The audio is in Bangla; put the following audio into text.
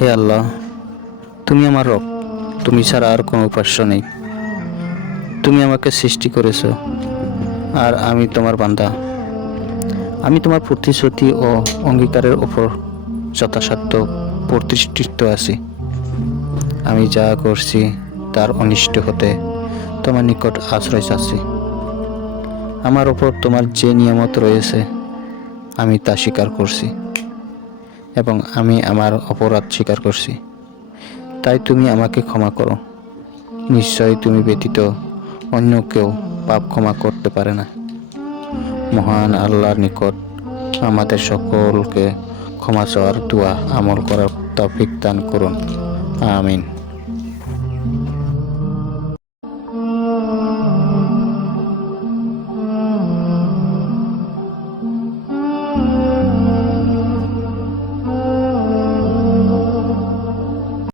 হে আল্লাহ, তুমি আমার রব। তুমি ছাড়া আর কোনো উপাস্য নেই। তুমি আমাকে সৃষ্টি করেছো, আর আমি তোমার বান্দা। আমি তোমার প্রতিশ্রুতি ও অঙ্গীকারের ওপর যথাসাধ্য প্রতিষ্ঠিত আছি। আমি যা করছি তার অনিষ্ট হতে তোমার নিকট আশ্রয় চাচ্ছি। আমার ওপর তোমার যে নিয়ামত রয়েছে আমি তা স্বীকার করছি, এবং আমি আমার অপরাধ স্বীকার করছি। তাই তুমি আমাকে ক্ষমা করো। নিশ্চয়ই তুমি ব্যতীত অন্য কেউ পাপ ক্ষমা করতে পারে না। মহান আল্লাহর নিকট আমাদের সকলকে ক্ষমা চাওয়ার দোয়া আমল করার তৌফিক দান করুন। আমিন।